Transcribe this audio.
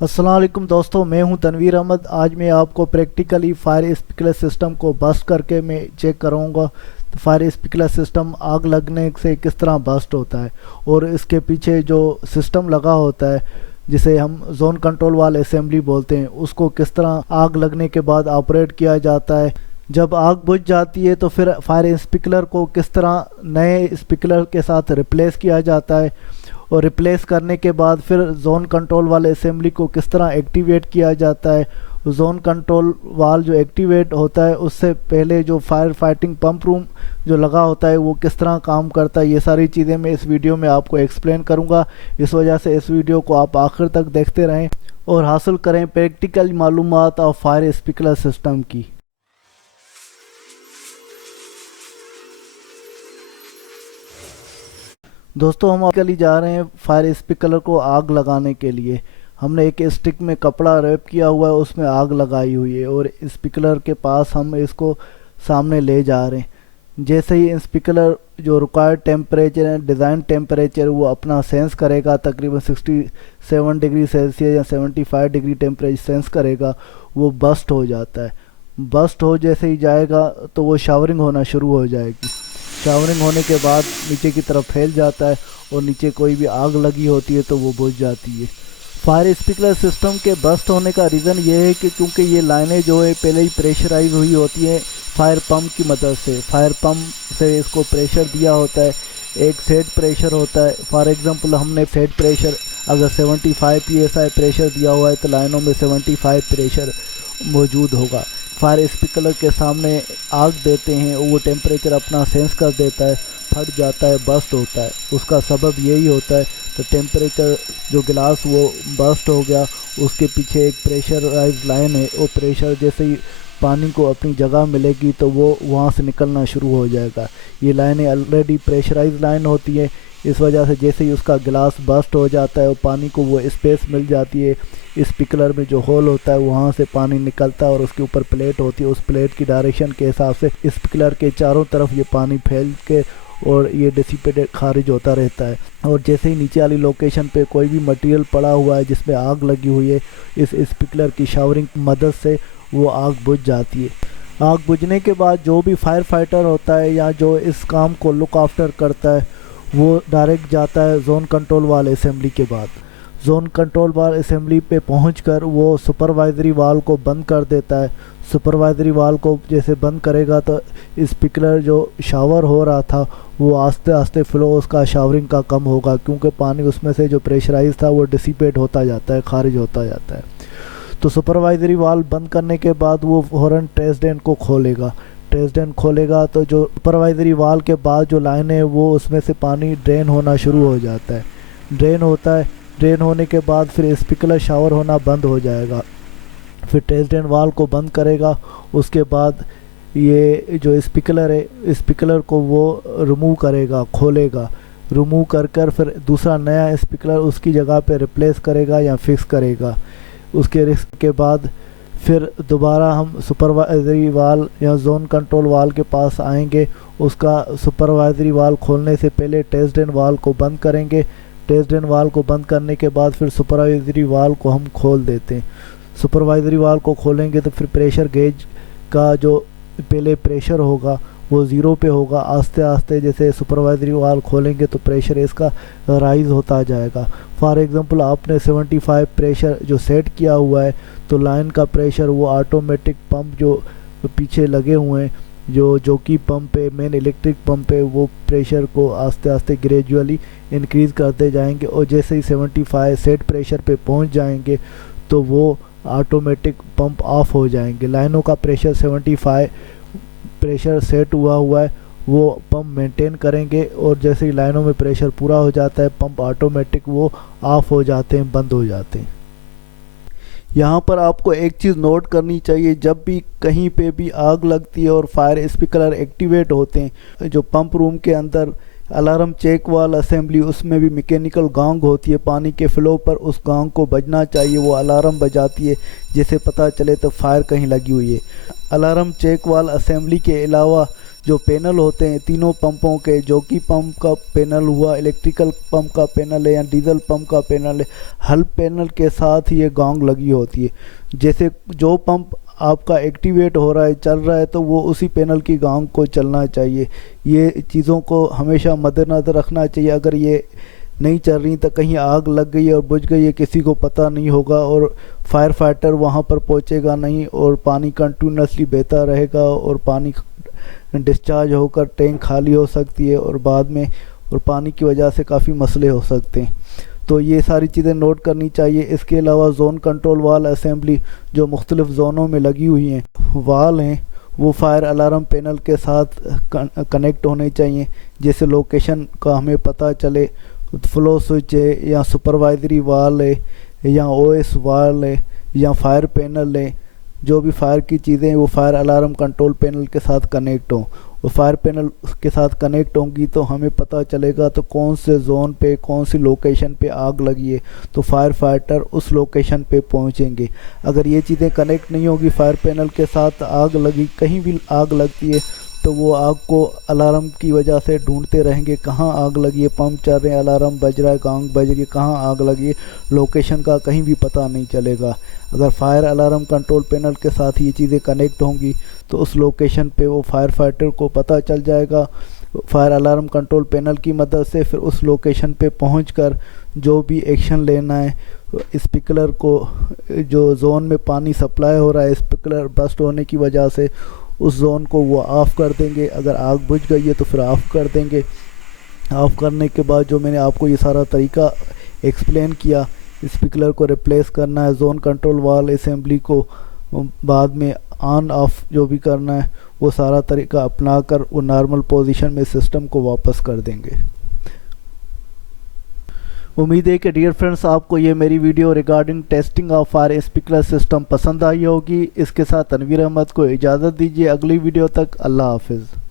अस्सलाम वालेकुम दोस्तों, मैं हूं तनवीर अहमद। आज मैं आपको प्रैक्टिकली फायर स्प्रिंकलर सिस्टम को बस्ट करके मैं चेक कराऊंगा तो फायर स्प्रिंकलर सिस्टम आग लगने से किस तरह बस्ट होता है और इसके पीछे जो सिस्टम लगा होता है जिसे हम जोन कंट्रोल वाल असेंबली बोलते हैं, उसको किस तरह आग लगने के बाद ऑपरेट किया जाता है। जब आग बुझ जाती है तो फिर फायर स्प्रिंकलर को किस तरह नए स्प्रिंकलर के साथ रिप्लेस किया जाता है और रिप्लेस करने के बाद फिर जोन कंट्रोल वाले असेंबली को किस तरह एक्टिवेट किया जाता है। जोन कंट्रोल वाल जो एक्टिवेट होता है उससे पहले जो फायर फाइटिंग पंप रूम जो लगा होता है वो किस तरह काम करता है, ये सारी चीज़ें मैं इस वीडियो में आपको एक्सप्लेन करूंगा। इस वजह से इस वीडियो को आप आखिर तक देखते रहें और हासिल करें प्रैक्टिकल मालूमात ऑफ फायर स्प्रिंकलर सिस्टम की। दोस्तों, हम के लिए जा रहे हैं फायर स्प्रिंकलर को आग लगाने के लिए। हमने एक स्टिक में कपड़ा रैप किया हुआ है, उसमें आग लगाई हुई है और स्प्रिंकलर के पास हम इसको सामने ले जा रहे हैं। जैसे ही स्प्रिंकलर जो रिक्वायर्ड टेम्परेचर है, डिज़ाइन टेम्परेचर, वो अपना सेंस करेगा, तकरीबन 67 डिग्री सेल्सियस या 75 डिग्री टेम्परेचर सेंस करेगा, वो बस्ट हो जाता है। बस्ट हो जैसे ही जाएगा तो वो शावरिंग होना शुरू हो जाएगी। शावरिंग होने के बाद नीचे की तरफ फैल जाता है और नीचे कोई भी आग लगी होती है तो वो बुझ जाती है। फायर स्प्रिंकलर सिस्टम के बस्ट होने का रीज़न ये है कि क्योंकि ये लाइनें जो है पहले ही प्रेशराइज हुई होती हैं फायर पंप की मदद से। फायर पंप से इसको प्रेशर दिया होता है, एक सेट प्रेशर होता है। फॉर एग्जांपल हमने सेट प्रेशर अगर 75 psi प्रेशर दिया हुआ है तो लाइनों में 75 प्रेशर मौजूद होगा। फायर स्प्रिंकलर के सामने आग देते हैं, वो टेम्परेचर अपना सेंस कर देता है, फट जाता है, बस्ट होता है। उसका सबब यही होता है। तो टेम्परेचर जो गिलास वो बस्ट हो गया, उसके पीछे एक प्रेशराइज लाइन है, वो प्रेशर जैसे ही पानी को अपनी जगह मिलेगी तो वो वहाँ से निकलना शुरू हो जाएगा। ये लाइनें ऑलरेडी प्रेशराइज लाइन होती है, इस वजह से जैसे ही उसका गिलास बस्ट हो जाता है और पानी को वो स्पेस मिल जाती है, स्प्रिंकलर में जो होल होता है वहाँ से पानी निकलता है और उसके ऊपर प्लेट होती है। उस प्लेट की डायरेक्शन के हिसाब से स्प्रिंकलर के चारों तरफ ये पानी फैल के और ये डिसिपेटेड खारिज होता रहता है। और जैसे ही नीचे वाली लोकेशन पे कोई भी मटेरियल पड़ा हुआ है जिसमें आग लगी हुई है, इस स्प्रिंकलर की शावरिंग की मदद से वो आग बुझ जाती है। आग बुझने के बाद जो भी फायर फाइटर होता है या जो इस काम को लुक आफ्टर करता है वो डायरेक्ट जाता है जोन कंट्रोल वाल असेंबली के बाद। जोन कंट्रोल वाल असेंबली पे पहुंचकर वो सुपरवाइजरी वाल को बंद कर देता है। सुपरवाइजरी वाल को जैसे बंद करेगा तो स्प्रिंकलर जो शावर हो रहा था वो आस्ते आस्ते फ्लो उसका शावरिंग का कम होगा, क्योंकि पानी उसमें से जो प्रेशराइज था वो डिसिपेट होता जाता है, खारिज होता जाता है। तो सुपरवाइजरी वाल बंद करने के बाद वो फ़ौरन ट्रेसडेंट को खोलेगा। ट्रेसडेंट खोलेगा तो जो सुपरवाइजरी वाल के बाद जो लाइन है वो उसमें से पानी ड्रेन होना शुरू हो जाता है। ड्रेन होता है, ड्रेन होने के बाद फिर स्प्रिंकलर शावर होना बंद हो जाएगा। फिर ट्रेसडेंट वाल को बंद करेगा, उसके बाद ये जो स्प्रिंकलर है स्प्रिंकलर को वो रिमूव करेगा, खोलेगा। रिमूव कर कर फिर दूसरा नया स्प्रिंकलर उसकी जगह पे रिप्लेस करेगा या फिक्स करेगा। उसके रिस्क के बाद फिर दोबारा हम सुपरवाइजरी वाल या जोन कंट्रोल वाल के पास आएंगे। उसका सुपरवाइजरी वाल खोलने से पहले ट्रेसडेंट वाल को बंद करेंगे। ट्रेसडेंट वाल को बंद करने के बाद फिर सुपरवाइजरी वाल को हम खोल देते हैं। सुपरवाइजरी वाल को खोलेंगे तो फिर प्रेशर गेज का जो पहले प्रेशर होगा वो ज़ीरो पे होगा। आस्ते आस्ते जैसे सुपरवाइजरी वाल खोलेंगे तो प्रेशर इसका राइज़ होता जाएगा। फॉर एग्जांपल आपने 75 प्रेशर जो सेट किया हुआ है तो लाइन का प्रेशर वो ऑटोमेटिक पंप जो पीछे लगे हुए हैं, जो की पंप है, मेन इलेक्ट्रिक पंप है, वो प्रेशर को आस्ते आस्ते ग्रेजुअली इंक्रीज़ करते जाएंगे और जैसे ही 75 सेट प्रेशर पे पहुंच जाएंगे तो वो ऑटोमेटिक पंप ऑफ हो जाएंगे। लाइनों का प्रेशर 75 प्रेशर सेट हुआ है, वो पंप मेंटेन करेंगे और जैसे ही लाइनों में प्रेशर पूरा हो जाता है पंप ऑटोमेटिक वो ऑफ हो जाते हैं, बंद हो जाते हैं। यहाँ पर आपको एक चीज़ नोट करनी चाहिए, जब भी कहीं पे भी आग लगती है और फायर स्प्रिंकलर एक्टिवेट होते हैं, जो पंप रूम के अंदर अलार्म चेक वाल असेंबली उसमें भी मैकेनिकल गॉन्ग होती है पानी के फ्लो पर, उस गॉन्ग को बजना चाहिए। वो अलार्म बजाती है जिससे पता चले तो फायर कहीं लगी हुई है। अलार्म चेक वाल असेंबली के अलावा जो पैनल होते हैं तीनों पंपों के, जो कि पंप का पैनल हुआ, इलेक्ट्रिकल पंप का पैनल है या डीजल पंप का पैनल है, हर पैनल के साथ ये गोंग लगी होती है। जैसे जो पंप आपका एक्टिवेट हो रहा है, चल रहा है, तो वो उसी पैनल की गोंग को चलना चाहिए। ये चीज़ों को हमेशा मद्देनज़र रखना चाहिए। अगर ये नहीं चल रही तो कहीं आग लग गई और बुझ गई है, किसी को पता नहीं होगा और फायर फाइटर वहाँ पर पहुँचेगा नहीं और पानी कंटिन्यूसली बहता रहेगा और पानी डिस्चार्ज होकर टैंक खाली हो सकती है और बाद में और पानी की वजह से काफ़ी मसले हो सकते हैं। तो ये सारी चीज़ें नोट करनी चाहिए। इसके अलावा जोन कंट्रोल वाल असेंबली जो मुख्तलिफ जोनों में लगी हुई हैं, वाल हैं, वो फायर अलार्म पैनल के साथ कनेक्ट होने चाहिए। जैसे लोकेशन का हमें पता चले, फ्लो स्विच है या सुपरवाइजरी वाल है या ओएस वाल है या फायर पैनल है, जो भी फायर की चीज़ें हैं वो फायर अलार्म कंट्रोल पैनल के साथ कनेक्ट हों। वो फायर पैनल के साथ कनेक्ट होंगी तो हमें पता चलेगा तो कौन से जोन पे, कौन सी लोकेशन पे आग लगी है, तो फायर फाइटर उस लोकेशन पे पहुंचेंगे। अगर ये चीज़ें कनेक्ट नहीं होगी, फायर पैनल के साथ आग लगी, कहीं भी आग लगती है तो वो आग को अलार्म की वजह से ढूंढते रहेंगे, कहाँ आग लगी है, पंप चल रहे हैं, अलार्म बज रहा है, गोंग बज रही है, कहाँ आग लगी है, लोकेशन का कहीं भी पता नहीं चलेगा। अगर फायर अलार्म कंट्रोल पैनल के साथ ये चीज़ें कनेक्ट होंगी तो उस लोकेशन पे वो फायर फाइटर को पता चल जाएगा। फायर अलार्म कंट्रोल पैनल की मदद से फिर उस लोकेशन पे पहुंचकर जो भी एक्शन लेना है, स्प्रिंकलर को, जो जोन में पानी सप्लाई हो रहा है स्प्रिंकलर बस्ट होने की वजह से, उस जोन को वो ऑफ़ कर देंगे। अगर आग बुझ गई है तो फिर ऑफ़ कर देंगे। ऑफ़ करने के बाद जो मैंने आपको ये सारा तरीका एक्सप्लेन किया, स्प्रिंकलर को रिप्लेस करना है, जोन कंट्रोल वाल असेंबली को बाद में ऑन ऑफ जो भी करना है, वो सारा तरीका अपना कर वो नॉर्मल पोजीशन में सिस्टम को वापस कर देंगे। उम्मीद है कि डियर फ्रेंड्स आपको ये मेरी video regarding testing of fire sprinkler system पसंद आई होगी। इसके साथ तनवीर अहमद को इजाज़त दीजिए। अगली वीडियो तक अल्लाह हाफिज़।